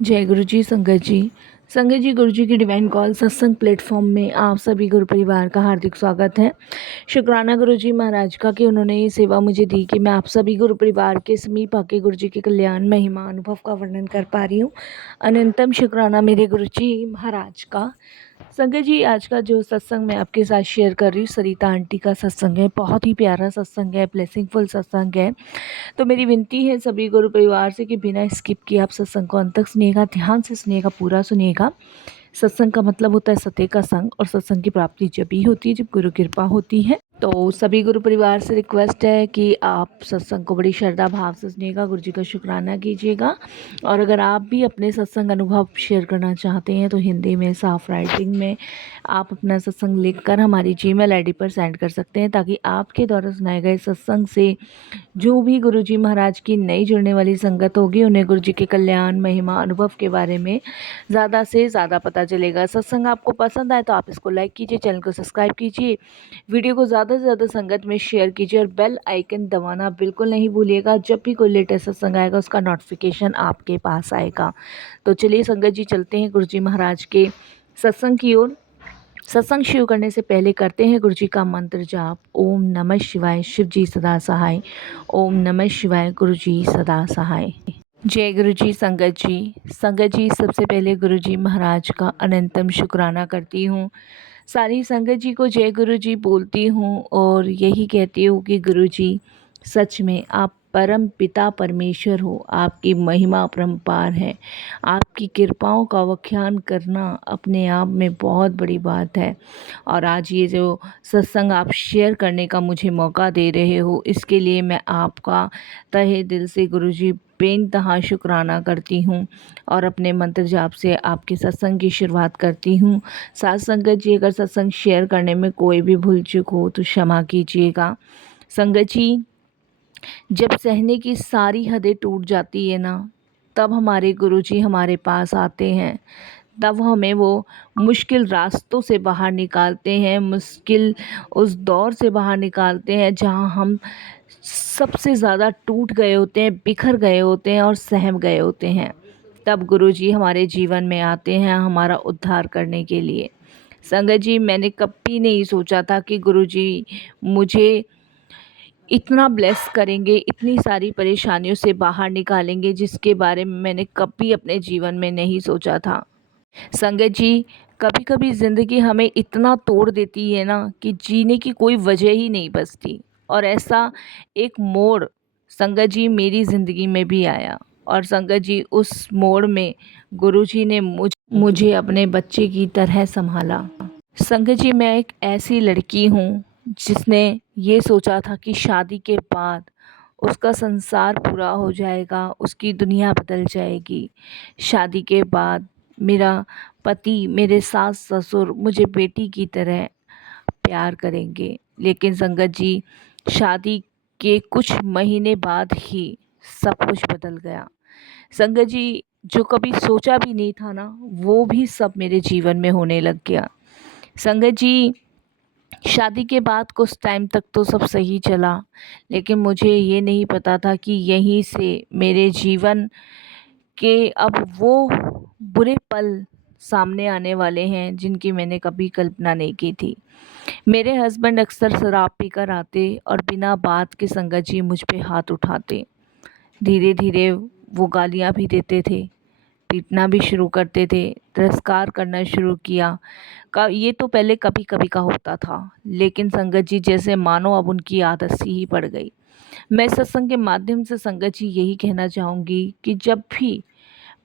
जय गुरु जी। संगत जी गुरु जी की डिवाइन कॉल सत्संग प्लेटफॉर्म में आप सभी गुरु परिवार का हार्दिक स्वागत है। शुक्राना गुरु जी महाराज का कि उन्होंने ये सेवा मुझे दी कि मैं आप सभी गुरु परिवार के समीप आके गुरु जी के कल्याण महिमा अनुभव का वर्णन कर पा रही हूँ। अनंतम शुक्राना मेरे गुरु जी महाराज का। संगत जी, आज का जो सत्संग मैं आपके साथ शेयर कर रही हूँ सरिता आंटी का सत्संग है। बहुत ही प्यारा सत्संग है, ब्लेसिंगफुल सत्संग है। तो मेरी विनती है सभी गुरु परिवार से कि बिना स्किप किए आप सत्संग को अंत तक सुनिएगा, ध्यान से सुनिएगा, पूरा सुनिएगा। सत्संग का मतलब होता है सत्य का संग, और सत्संग की प्राप्ति जब ही होती है जब गुरु कृपा होती है। तो सभी गुरु परिवार से रिक्वेस्ट है कि आप सत्संग को बड़ी श्रद्धा भाव से सुनिएगा, गुरु जी का शुक्राना कीजिएगा। और अगर आप भी अपने सत्संग अनुभव शेयर करना चाहते हैं तो हिंदी में साफ राइटिंग में आप अपना सत्संग लिखकर हमारी जीमेल आईडी पर सेंड कर सकते हैं, ताकि आपके द्वारा सुनाए गए सत्संग से जो भी गुरु जी महाराज की नई जुड़ने वाली संगत होगी उन्हें गुरु जी के कल्याण महिमा अनुभव के बारे में ज़्यादा से ज़्यादा पता चलेगा। सत्संग आपको पसंद आए तो आप इसको लाइक कीजिए, चैनल को सब्सक्राइब कीजिए, वीडियो को ज़्यादा से ज़्यादा संगत में शेयर कीजिए और बेल आइकन दबाना बिल्कुल नहीं भूलिएगा। जब भी कोई लेटेस्ट सत्संग आएगा उसका नोटिफिकेशन आपके पास आएगा। तो चलिए संगत जी, चलते हैं गुरु जी महाराज के सत्संग की ओर। सत्संग शुरू करने से पहले करते हैं गुरु जी का मंत्र जाप। ओम नमः शिवाय, शिव जी सदा सहाय। ओम नमः शिवाय, गुरु जी सदा सहाय। जय गुरु जी। संगत जी सबसे पहले गुरु जी महाराज का अनंतम शुक्राना करती हूँ। सारी संगत जी को जय गुरु जी बोलती हूँ और यही कहती हूँ कि गुरु जी सच में आप परम पिता परमेश्वर हो, आपकी महिमा अपरंपार है। आपकी कृपाओं का व्याख्यान करना अपने आप में बहुत बड़ी बात है। और आज ये जो सत्संग आप शेयर करने का मुझे मौका दे रहे हो, इसके लिए मैं आपका तहे दिल से गुरु जी बेनतहा शुक्राना करती हूँ और अपने मंत्र जाप से आपके सत्संग की शुरुआत करती हूँ। साथ संगत जी, अगर सत्संग शेयर करने में कोई भी भूल चूक हो तो क्षमा कीजिएगा। संगत जी, जब सहने की सारी हदें टूट जाती है ना, तब हमारे गुरुजी हमारे पास आते हैं। तब हमें वो मुश्किल रास्तों से बाहर निकालते हैं, मुश्किल उस दौर से बाहर निकालते हैं जहाँ हम सबसे ज़्यादा टूट गए होते हैं, बिखर गए होते हैं और सहम गए होते हैं। तब गुरुजी हमारे जीवन में आते हैं हमारा उद्धार करने के लिए। संगत जी, मैंने कभी नहीं सोचा था कि गुरुजी मुझे इतना ब्लेस करेंगे, इतनी सारी परेशानियों से बाहर निकालेंगे, जिसके बारे में मैंने कभी अपने जीवन में नहीं सोचा था। संगत जी, कभी कभी ज़िंदगी हमें इतना तोड़ देती है ना कि जीने की कोई वजह ही नहीं बचती। और ऐसा एक मोड़ संगत जी मेरी ज़िंदगी में भी आया। और संगत जी, उस मोड़ में गुरुजी ने मुझे अपने बच्चे की तरह संभाला। संगत जी, मैं एक ऐसी लड़की हूँ जिसने ये सोचा था कि शादी के बाद उसका संसार पूरा हो जाएगा, उसकी दुनिया बदल जाएगी। शादी के बाद मेरा पति, मेरे सास ससुर मुझे बेटी की तरह प्यार करेंगे। लेकिन संगत जी, शादी के कुछ महीने बाद ही सब कुछ बदल गया। संगत जी, जो कभी सोचा भी नहीं था ना, वो भी सब मेरे जीवन में होने लग गया। संगत जी, शादी के बाद कुछ टाइम तक तो सब सही चला, लेकिन मुझे ये नहीं पता था कि यहीं से मेरे जीवन के अब वो बुरे पल सामने आने वाले हैं जिनकी मैंने कभी कल्पना नहीं की थी। मेरे हस्बैंड अक्सर शराब पीकर आते और बिना बात के संगत जी मुझ पे हाथ उठाते। धीरे धीरे वो गालियाँ भी देते थे, पीटना भी शुरू करते थे, तिरस्कार करना शुरू किया। ये तो पहले कभी कभी का होता था, लेकिन संगत जी जैसे मानो अब उनकी आदत सी ही पड़ गई। मैं सत्संग के माध्यम से संगत जी यही कहना चाहूँगी कि जब भी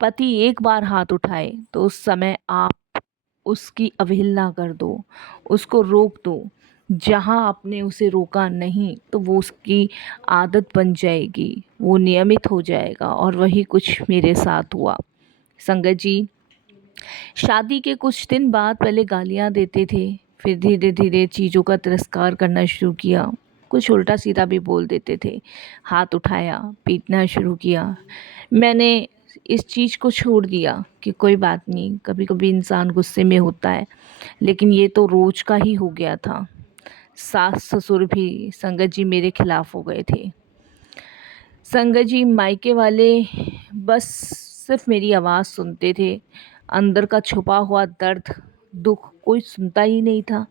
पति एक बार हाथ उठाए तो उस समय आप उसकी अवहेलना कर दो, उसको रोक दो। जहाँ आपने उसे रोका नहीं तो वो उसकी आदत बन जाएगी, वो नियमित हो जाएगा। और वही कुछ मेरे साथ हुआ। संगत जी, शादी के कुछ दिन बाद पहले गालियाँ देते थे, फिर धीरे धीरे चीज़ों का तिरस्कार करना शुरू किया, कुछ उल्टा सीधा भी बोल देते थे, हाथ उठाया, पीटना शुरू किया। मैंने इस चीज़ को छोड़ दिया कि कोई बात नहीं, कभी कभी इंसान गुस्से में होता है, लेकिन ये तो रोज़ का ही हो गया था। सास ससुर भी संगत जी मेरे खिलाफ हो गए थे। संगत जी, मायके वाले बस सिर्फ मेरी आवाज़ सुनते थे। अंदर का छुपा हुआ दर्द, दुख कोई सुनता ही नहीं था,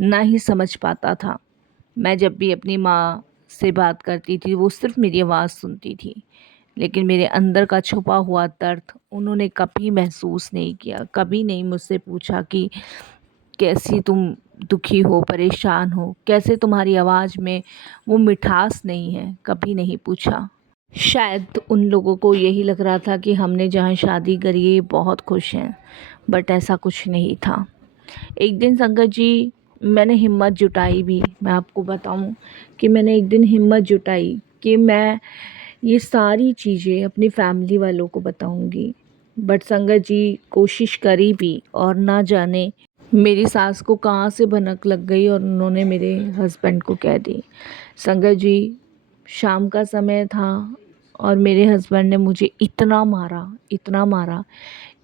ना ही समझ पाता था। मैं जब भी अपनी माँ से बात करती थी, वो सिर्फ मेरी आवाज़ सुनती थी, लेकिन मेरे अंदर का छुपा हुआ दर्द उन्होंने कभी महसूस नहीं किया। कभी नहीं मुझसे पूछा कि कैसी तुम दुखी हो, परेशान हो, कैसे तुम्हारी आवाज़ में वो मिठास नहीं है, कभी नहीं पूछा। शायद उन लोगों को यही लग रहा था कि हमने जहाँ शादी करी है ये बहुत खुश हैं, बट ऐसा कुछ नहीं था। एक दिन संगत जी, मैंने हिम्मत जुटाई भी, मैं आपको बताऊं कि मैंने एक दिन हिम्मत जुटाई कि मैं ये सारी चीज़ें अपनी फैमिली वालों को बताऊंगी। बट संगत जी, कोशिश करी भी और ना जाने मेरी सास को कहाँ से भनक लग गई और उन्होंने मेरे हस्बैंड को कह दी। संगत जी, शाम का समय था और मेरे हस्बैंड ने मुझे इतना मारा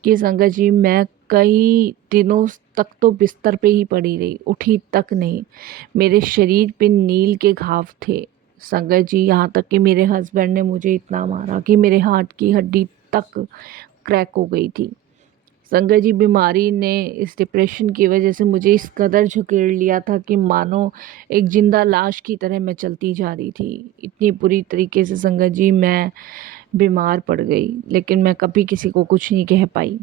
कि संगत जी, मैं कई दिनों तक तो बिस्तर पे ही पड़ी रही, उठी तक नहीं। मेरे शरीर पे नील के घाव थे संगत जी, यहाँ तक कि मेरे हस्बैंड ने मुझे इतना मारा कि मेरे हाथ की हड्डी तक क्रैक हो गई थी। संगत जी, बीमारी ने, इस डिप्रेशन की वजह से मुझे इस कदर झुकेड़ लिया था कि मानो एक जिंदा लाश की तरह मैं चलती जा रही थी। इतनी बुरी तरीके से संगत जी मैं बीमार पड़ गई, लेकिन मैं कभी किसी को कुछ नहीं कह पाई।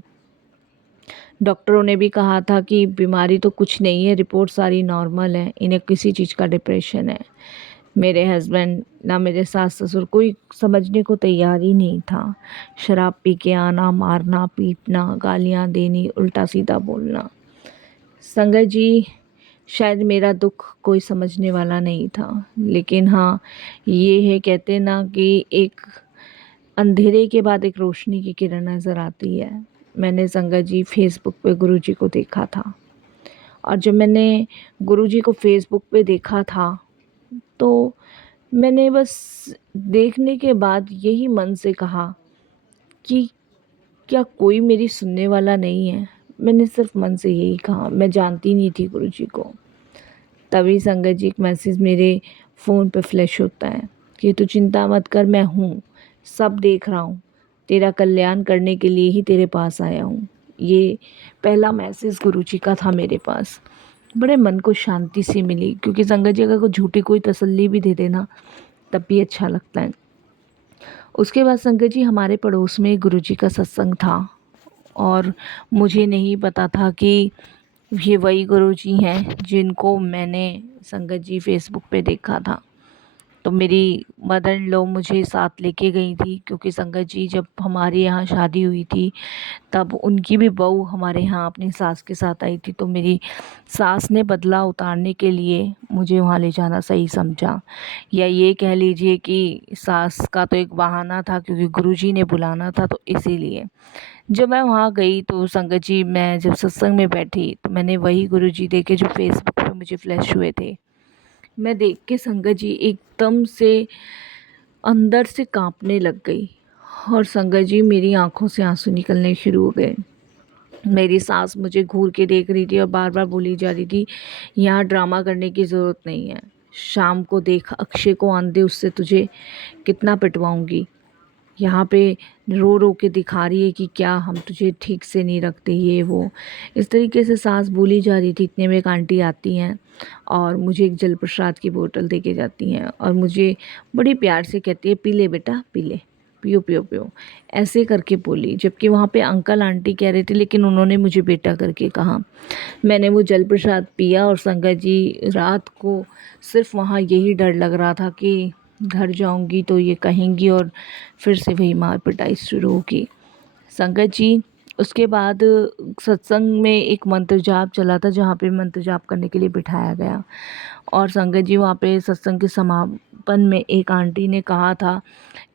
डॉक्टरों ने भी कहा था कि बीमारी तो कुछ नहीं है, रिपोर्ट सारी नॉर्मल है, इन्हें किसी चीज़ का डिप्रेशन है। मेरे हस्बैंड ना मेरे सास ससुर कोई समझने को तैयार ही नहीं था। शराब पी के आना, मारना, पीटना, गालियाँ देनी, उल्टा सीधा बोलना। संगत जी, शायद मेरा दुख कोई समझने वाला नहीं था, लेकिन हाँ, ये है कहते ना कि एक अंधेरे के बाद एक रोशनी की किरण नज़र आती है। मैंने संगत जी फेसबुक पे गुरुजी को देखा था, और जब मैंने गुरुजी को फेसबुक पे देखा था तो मैंने बस देखने के बाद यही मन से कहा कि क्या कोई मेरी सुनने वाला नहीं है। मैंने सिर्फ मन से यही कहा, मैं जानती नहीं थी गुरुजी को। तभी संगत जी एक मैसेज मेरे फ़ोन पे फ्लैश होता है कि तू चिंता मत कर, मैं हूँ, सब देख रहा हूँ, तेरा कल्याण करने के लिए ही तेरे पास आया हूँ। ये पहला मैसेज गुरुजी का था मेरे पास। बड़े मन को शांति सी मिली, क्योंकि संगत जी अगर कोई झूठी कोई तसल्ली भी दे देना तब भी अच्छा लगता है। उसके बाद संगत जी, हमारे पड़ोस में गुरुजी का सत्संग था, और मुझे नहीं पता था कि ये वही गुरुजी हैं जिनको मैंने संगत जी फेसबुक पे देखा था। तो मेरी मदर इन लॉ मुझे साथ लेके गई थी, क्योंकि संगत जी जब हमारे यहाँ शादी हुई थी तब उनकी भी बहू हमारे यहाँ अपनी सास के साथ आई थी। तो मेरी सास ने बदला उतारने के लिए मुझे वहाँ ले जाना सही समझा, या ये कह लीजिए कि सास का तो एक बहाना था, क्योंकि गुरुजी ने बुलाना था, तो इसीलिए जब मैं वहाँ गई तो संगत जी, मैं जब सत्संग में बैठी तो मैंने वही गुरुजी देखे जो फेसबुक पे मुझे फ्लैश हुए थे। मैं देख के संगत जी एकदम से अंदर से कांपने लग गई, और संगत जी मेरी आंखों से आंसू निकलने शुरू हो गए। मेरी सास मुझे घूर के देख रही थी और बार बार बोली जा रही थी, यहाँ ड्रामा करने की ज़रूरत नहीं है, शाम को देख अक्षय को आन दे, उससे तुझे कितना पिटवाऊंगी। यहाँ पे रो रो के दिखा रही है कि क्या हम तुझे ठीक से नहीं रखते, ये वो। इस तरीके से सास बोली जा रही थी। इतने में एक आंटी आती हैं और मुझे एक जल प्रसाद की बोतल दे के जाती हैं, और मुझे बड़ी प्यार से कहती है, पी ले बेटा, पी ले, पियो पियो पियो, ऐसे करके बोली। जबकि वहाँ पे अंकल आंटी कह रहे थे, लेकिन उन्होंने मुझे बेटा करके कहा। मैंने वो जल प्रसाद पिया, और संगत जी रात को सिर्फ वहाँ यही डर लग रहा था कि घर जाऊंगी तो ये कहेंगी और फिर से वही मार पिटाई शुरू होगी। संगत जी, उसके बाद सत्संग में एक मंत्र जाप चला था, जहाँ पे मंत्र जाप करने के लिए बिठाया गया, और संगत जी वहाँ पे सत्संग के समापन में एक आंटी ने कहा था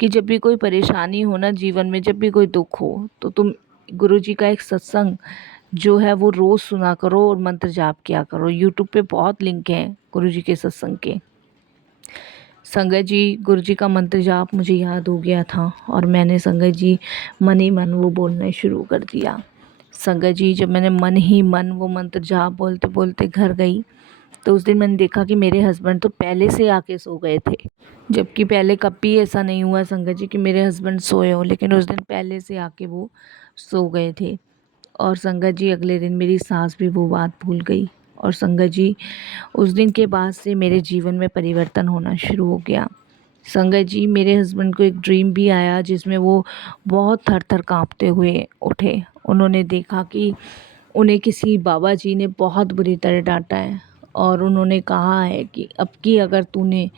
कि जब भी कोई परेशानी हो ना जीवन में, जब भी कोई दुख हो, तो तुम गुरुजी का एक सत्संग जो है वो रोज़ सुना करो और मंत्र जाप किया करो। यूट्यूब पे बहुत लिंक हैं गुरुजी के सत्संग के। संगत जी, गुरुजी का मंत्र जाप मुझे याद हो गया था, और मैंने संगत जी मन ही मन वो बोलना शुरू कर दिया। संगत जी, जब मैंने मन ही मन वो मंत्र जाप बोलते बोलते घर गई तो उस दिन मैंने देखा कि मेरे हस्बैंड तो पहले से आके सो गए थे, जबकि पहले कभी ऐसा नहीं हुआ संगत जी कि मेरे हस्बैंड सोए हों, लेकिन उस दिन पहले से आके वो सो गए थे। और संगत जी अगले दिन मेरी सास भी वो बात भूल गई। और संगत जी उस दिन के बाद से मेरे जीवन में परिवर्तन होना शुरू हो गया। संगत जी मेरे हस्बैंड को एक ड्रीम भी आया जिसमें वो बहुत थर-थर काँपते हुए उठे। उन्होंने देखा कि उन्हें किसी बाबा जी ने बहुत बुरी तरह डाँटा है और उन्होंने कहा है कि अब की अगर तूने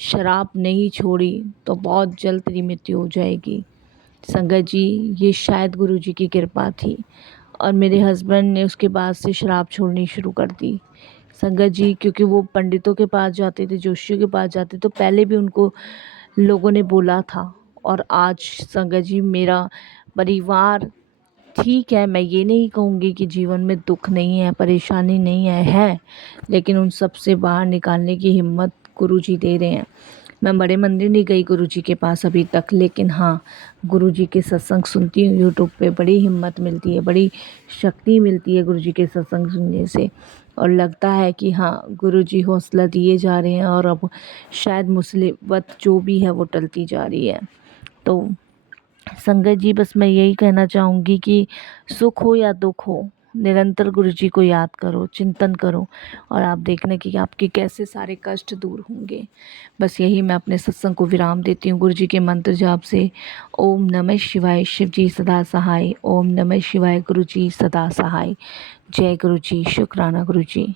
शराब नहीं छोड़ी तो बहुत जल्द तेरी मृत्यु हो जाएगी। संगत जी ये शायद गुरुजी की कृपा थी और मेरे हस्बैंड ने उसके बाद से शराब छोड़नी शुरू कर दी। संगत जी क्योंकि वो पंडितों के पास जाते थे, जोशियों के पास जाते, तो पहले भी उनको लोगों ने बोला था। और आज संगत जी मेरा परिवार ठीक है, मैं ये नहीं कहूँगी कि जीवन में दुख नहीं है, परेशानी नहीं है, लेकिन उन सब से बाहर निकालने की हिम्मत गुरुजी दे रहे हैं। मैं बड़े मंदिर नहीं गई गुरुजी के पास अभी तक, लेकिन हाँ, गुरुजी के सत्संग सुनती हूँ यूट्यूब पे, बड़ी हिम्मत मिलती है, बड़ी शक्ति मिलती है गुरुजी के सत्संग सुनने से। और लगता है कि हाँ, गुरुजी हौसला दिए जा रहे हैं और अब शायद मुसीबत जो भी है वो टलती जा रही है। तो संगत जी बस मैं यही कहना चाहूँगी कि सुख हो या दुख हो, निरंतर गुरुजी को याद करो, चिंतन करो और आप देखना कि आपके कैसे सारे कष्ट दूर होंगे। बस यही मैं अपने सत्संग को विराम देती हूँ गुरुजी के मंत्र जाप से। ओम नमः शिवाय, शिव जी सदा सहाय। ओम नमः शिवाय, गुरुजी सदा सहाय। जय गुरुजी, शुक्राना गुरुजी।